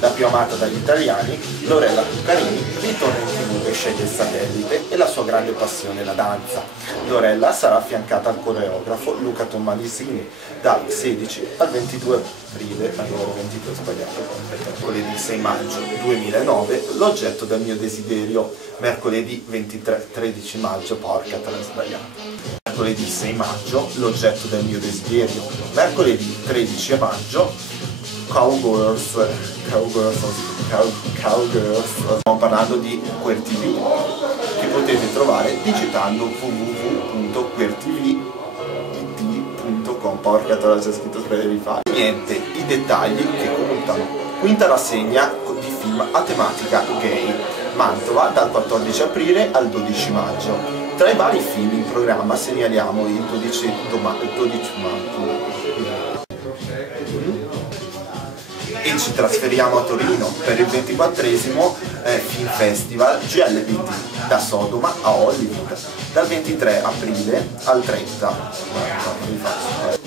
La più amata dagli italiani, Lorella Cuccarini ritorna in TV e sceglie il satellite e la sua grande passione la danza. Lorella sarà affiancata al coreografo Luca Tommasini dal 16 al 22 aprile, allora 22 sbagliato, mercoledì 6 maggio 2009, L'oggetto del mio desiderio, mercoledì 13 maggio, porca te l'ho sbagliato. Mercoledì 6 maggio, L'oggetto del mio desiderio, mercoledì 13 maggio, Cowgirls, stiamo parlando di Queer TV, che potete trovare digitando www.queertv.com, porca te c'è scritto per rifare. Niente, i dettagli che contano. Quinta rassegna di film a tematica gay, Mantova dal 14 aprile al 12 maggio. Tra i vari film in programma segnaliamo il 12 maggio. E ci trasferiamo a Torino per il 24esimo Film Festival GLBT, da Sodoma a Hollywood, dal 23 aprile al 30.